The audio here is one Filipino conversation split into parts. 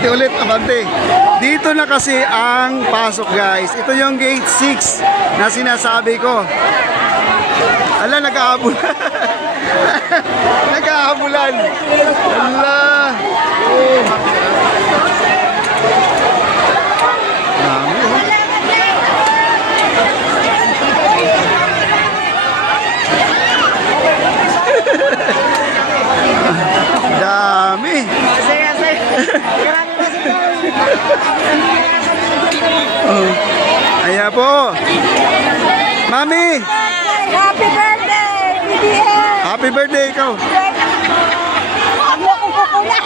Abante ulit, abante. Dito na kasi ang pasok guys. Ito yung gate 6 na sinasabi ko. Ala, nag-aabulan. Nag-aabulan. Ala. Oh. Dami. Oh. Ayan po. Mami. Happy birthday, BBM! Happy birthday ikaw. Ano kung kukula?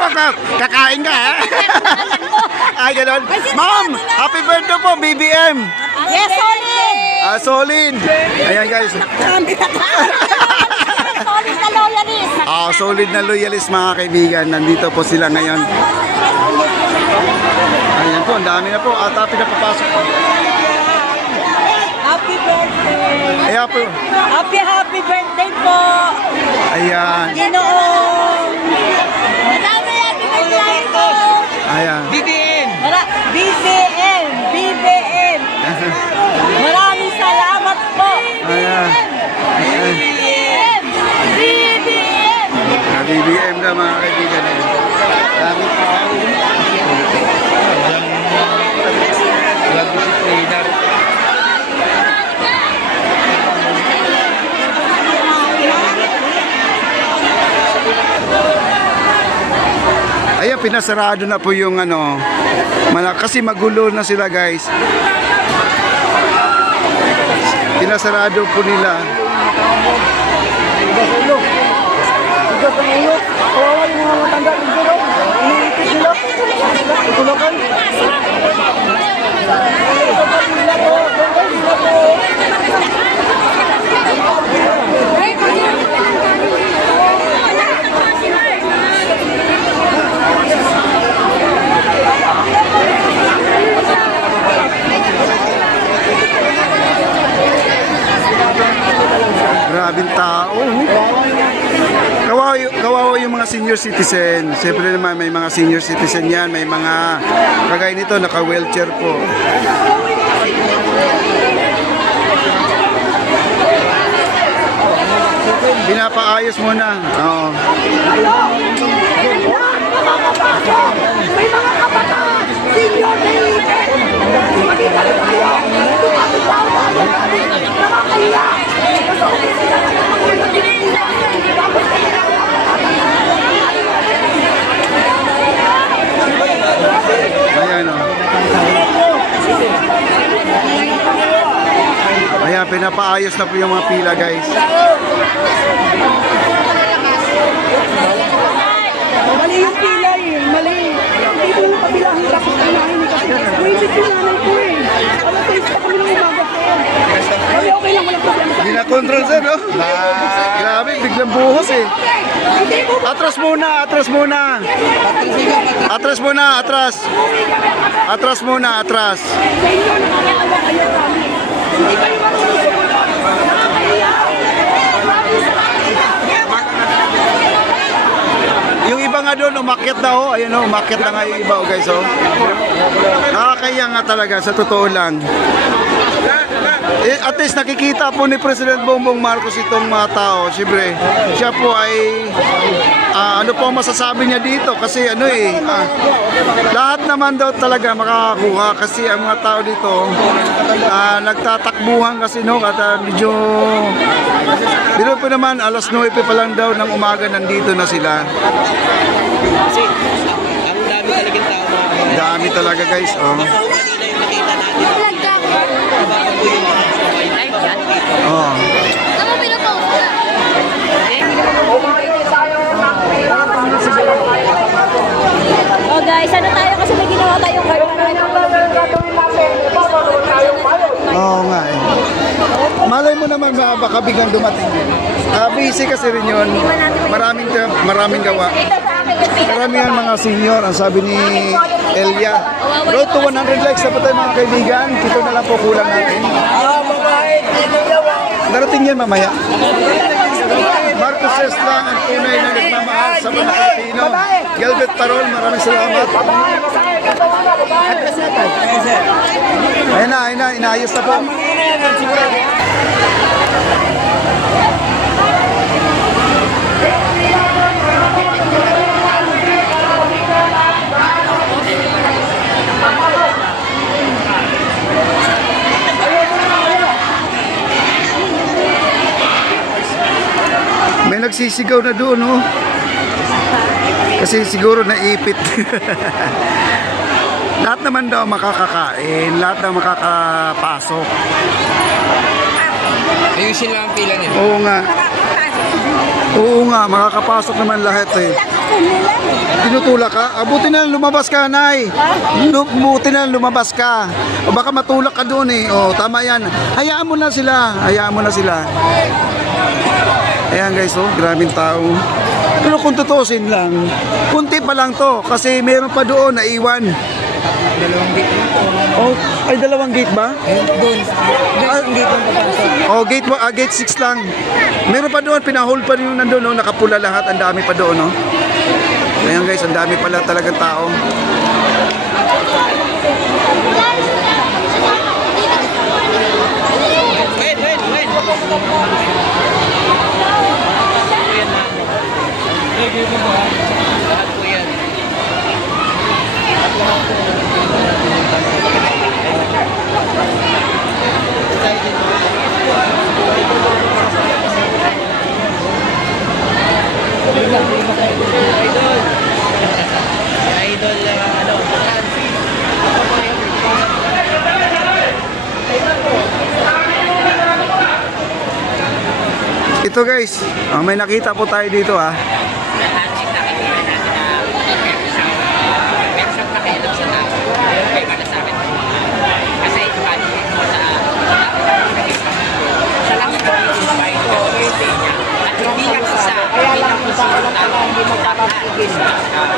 Waka. Kakain ka ha? Ay, gano'n. Ma'am, happy birthday po, BBM. Yes, solid! Solid. Ayan guys. Solid na loyalist! Solid na loyalist mga kaibigan. Nandito po sila ngayon. Ayan po, ang dami na po. At happy na papasok po. Happy birthday! Ayan po. Happy birthday po! Ayan. Ginoong! Madami happy birthday po! Ayan. BBM! BBM! Maraming salamat po! Ayan. BBM! BBM! BBM na mga kaibigan. Dami pa. Lago si trainer. Ayan, pinasarado na po yung ano, kasi magulo na sila guys. Pinasarado po nila. Grabing tao. Kawawa yung mga senior citizen. Siyempre naman may mga senior citizen yan. May mga kagaya nito, naka-wheelchair po. Pinapaayos muna. Oo. May mga kabataan! Senior citizen! Nakakahiya! Ayan o. Ayan, pinapaayos na po yung mga pila guys. Mali yung pila eh, mali. Hindi ko yung kabilahin kasi kailangan ni kasi. Wait, pinanay ko eh. Alam ko, isa kami ng umaga ko. Mali, okay lang, walang problema sa Hindi na control sir, no? Grabe, biglang buhos eh. Atras muna, atras muna. Atras muna, atras. Atras muna, atras. Hindi kayo marunong. Nakakahiya. Yung iba nga doon, umakyat na oh. Ayun oh, umakyat na nga yung iba oh guys oh. Nakakaya nga talaga, sa totoo lang. At least nakikita po ni President Bongbong Marcos itong mga tao. Siyempre, siya po ay ano po ang masasabi niya dito kasi ano eh lahat naman daw talaga makakakuha kasi ang mga tao dito nagtatakbuhan kasi no at medyo biro po naman alas 9 pa lang daw ng umaga nandito na sila. Kasi ang dami talagang tao mga Dami talaga guys oh. Oh. Oh guys, ano tayo kasi may ginawa tayong Oo nga eh. Malay mo naman baka biglang dumating. Busy kasi rin yun. Maraming gawa. Karamihan mga senior, ang sabi ni Elia. Road to 100 likes na po tayo mga kaibigan. Ito na lang po kulang natin. Darating yan mamaya. Marcoses lang ang tunay na nagmamahal sa mga Pilipino. Gelbert Parol, maraming salamat. Ayun na, inaayos na po. May nagsisigaw na doon, no? Kasi siguro naipit. Lahat naman daw makakakain, lahat daw makakapasok. Ayusin lang ang pila nila. Oo nga. Oo nga, makakapasok naman lahat eh. Tinutulak ka? Buti na lang lumabas ka, Nay. Buti na lang lumabas ka. O baka matulak ka doon eh. O, tama yan. Hayaan mo na sila. Hayaan mo na sila. Ayan guys, oh, grabing tao. Pero kung tutusin lang, kunti pa lang to. Kasi meron pa doon, naiwan. Dalawang gate lang po. Oh, ay dalawang gate ba? Doon. Dalawang gate lang papasok. Oh, gate 6 lang. Meron pa doon, pinahold pa rin yung nandun, no? Nakapula lahat, ang dami pa doon, no? Ayan guys, ang dami pala talagang tao. Wait. Lahat po yan. Idol, Ito guys, may nakita po tayo dito ah.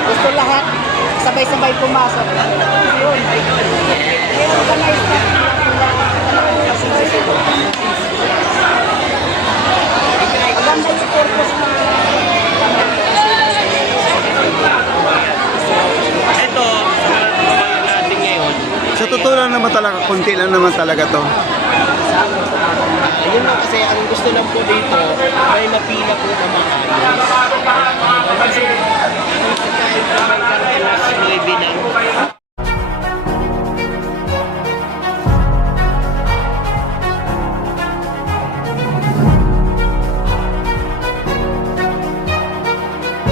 Gusto lahat sabay-sabay pumasok. Yun. Organize na. Maganda yung purpose na. Ito, natin ngayon. Sa totoo lang naman talaga, konti lang naman talaga to. Yun lang kasi ang gusto lang po dito ay mapila po na maayos.